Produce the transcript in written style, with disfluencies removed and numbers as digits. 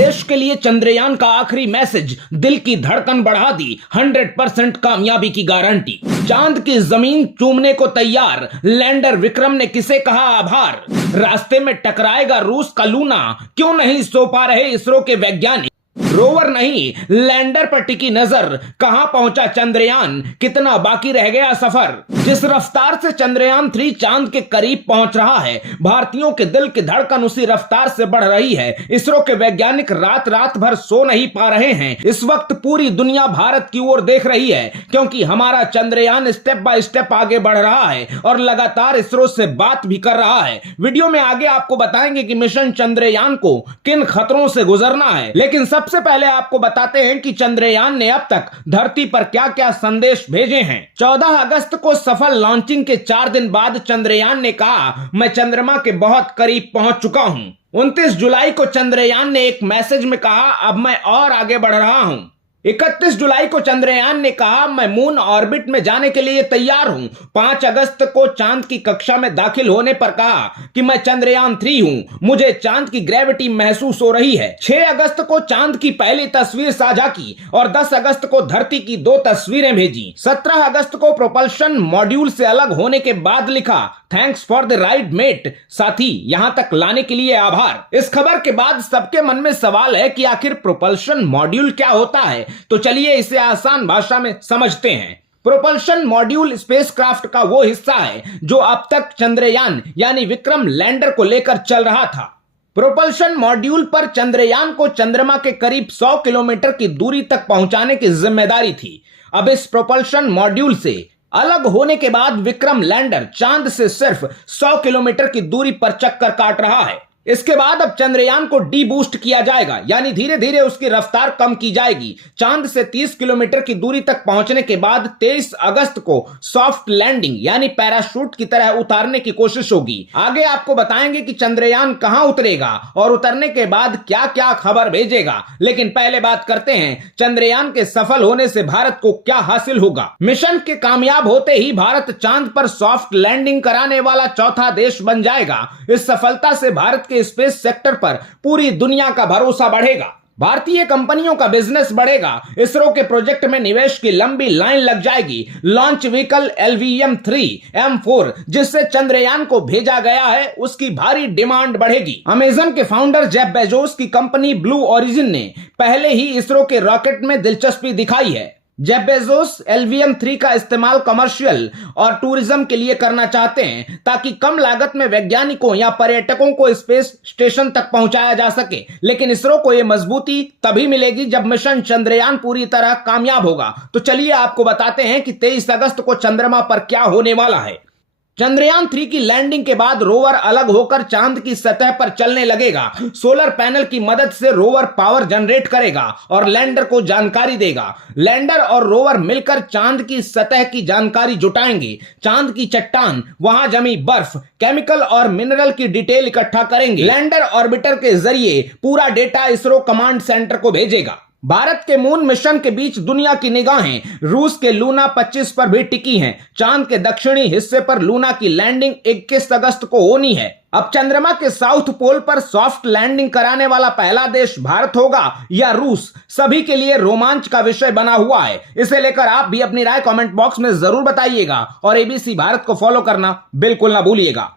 देश के लिए चंद्रयान का आखिरी मैसेज दिल की धड़कन बढ़ा दी, 100% कामयाबी की गारंटी। चांद की जमीन चूमने को तैयार, लैंडर विक्रम ने किसे कहा आभार। रास्ते में टकराएगा रूस का लूना, क्यों नहीं सो पा रहे इसरो के वैज्ञानिक। रोवर नहीं लैंडर पर टिकी नजर, कहां पहुंचा चंद्रयान, कितना बाकी रह गया सफर। जिस रफ्तार से चंद्रयान 3 चांद के करीब पहुंच रहा है, भारतीयों के दिल की धड़कन उसी रफ्तार से बढ़ रही है। इसरो के वैज्ञानिक रात रात भर सो नहीं पा रहे हैं। इस वक्त पूरी दुनिया भारत की ओर देख रही है, क्योंकि हमारा चंद्रयान स्टेप बाय स्टेप आगे बढ़ रहा है और लगातार इसरो से बात भी कर रहा है। वीडियो में आगे आपको बताएंगे कि मिशन चंद्रयान को किन खतरों से गुजरना है, लेकिन सबसे पहले आपको बताते हैं कि चंद्रयान ने अब तक धरती पर क्या क्या संदेश भेजे हैं। 14 अगस्त को सफल लॉन्चिंग के 4 दिन बाद चंद्रयान ने कहा, मैं चंद्रमा के बहुत करीब पहुंच चुका हूं। 29 जुलाई को चंद्रयान ने एक मैसेज में कहा, अब मैं और आगे बढ़ रहा हूं। 31 जुलाई को चंद्रयान ने कहा, मैं मून ऑर्बिट में जाने के लिए तैयार हूं। 5 अगस्त को चांद की कक्षा में दाखिल होने पर कहा कि मैं चंद्रयान 3 हूं, मुझे चांद की ग्रेविटी महसूस हो रही है। 6 अगस्त को चांद की पहली तस्वीर साझा की और 10 अगस्त को धरती की 2 तस्वीरें भेजी। 17 अगस्त को प्रोपल्शन मॉड्यूल से अलग होने के बाद लिखा, thanks for the ride mate, साथी यहां तक लाने के लिए आभार। इस खबर के बाद सबके मन में सवाल है कि आखिर प्रोपल्शन मॉड्यूल क्या होता है, तो चलिए इसे आसान भाषा में समझते हैं। प्रोपल्शन मॉड्यूल स्पेसक्राफ्ट का वो हिस्सा है जो अब तक चंद्रयान यानी विक्रम लैंडर को लेकर चल रहा था। प्रोपल्शन मॉड्यूल पर चंद्रयान को चंद्रमा के करीब 100 किलोमीटर की दूरी तक पहुंचाने की जिम्मेदारी थी। अब इस प्रोपल्शन मॉड्यूल से अलग होने के बाद विक्रम लैंडर चांद से सिर्फ 100 किलोमीटर की दूरी पर चक्कर काट रहा है। इसके बाद अब चंद्रयान को डी बूस्ट किया जाएगा, यानी धीरे धीरे उसकी रफ्तार कम की जाएगी। चांद से 30 किलोमीटर की दूरी तक पहुंचने के बाद 23 अगस्त को सॉफ्ट लैंडिंग यानी पैराशूट की तरह उतारने की कोशिश होगी। आगे आपको बताएंगे कि चंद्रयान कहां उतरेगा और उतरने के बाद क्या क्या खबर भेजेगा। लेकिन पहले बात करते हैं चंद्रयान के सफल होने से भारत को क्या हासिल होगा। मिशन के कामयाब होते ही भारत चांद पर सॉफ्ट लैंडिंग कराने वाला चौथा देश बन जाएगा। इस सफलता से भारत के स्पेस सेक्टर पर पूरी दुनिया का भरोसा बढ़ेगा, भारतीय कंपनियों का बिजनेस बढ़ेगा, इसरो के प्रोजेक्ट में निवेश की लंबी लाइन लग जाएगी। लॉन्च व्हीकल LVM-3M4 जिससे चंद्रयान को भेजा गया है, उसकी भारी डिमांड बढ़ेगी। अमेजन के फाउंडर जेफ बेजोस की कंपनी ब्लू ओरिजिन ने पहले ही इसरो के रॉकेट में दिलचस्पी दिखाई है। जेफ बेजोस LVM-3 का इस्तेमाल कमर्शियल और टूरिज्म के लिए करना चाहते हैं, ताकि कम लागत में वैज्ञानिकों या पर्यटकों को स्पेस स्टेशन तक पहुंचाया जा सके। लेकिन इसरो को यह मजबूती तभी मिलेगी जब मिशन चंद्रयान पूरी तरह कामयाब होगा। तो चलिए आपको बताते हैं कि 23 अगस्त को चंद्रमा पर क्या होने वाला है। चंद्रयान 3 की लैंडिंग के बाद रोवर अलग होकर चांद की सतह पर चलने लगेगा। सोलर पैनल की मदद से रोवर पावर जनरेट करेगा और लैंडर को जानकारी देगा। लैंडर और रोवर मिलकर चांद की सतह की जानकारी जुटाएंगे। चांद की चट्टान, वहां जमी बर्फ, केमिकल और मिनरल की डिटेल इकट्ठा करेंगे। लैंडर ऑर्बिटर के जरिए पूरा डेटा इसरो कमांड सेंटर को भेजेगा। भारत के मून मिशन के बीच दुनिया की निगाहें रूस के लूना 25 पर भी टिकी हैं। चांद के दक्षिणी हिस्से पर लूना की लैंडिंग 21 अगस्त को होनी है। अब चंद्रमा के साउथ पोल पर सॉफ्ट लैंडिंग कराने वाला पहला देश भारत होगा या रूस, सभी के लिए रोमांच का विषय बना हुआ है। इसे लेकर आप भी अपनी राय कमेंट बॉक्स में जरूर बताइएगा और ABC भारत को फॉलो करना बिल्कुल ना भूलिएगा।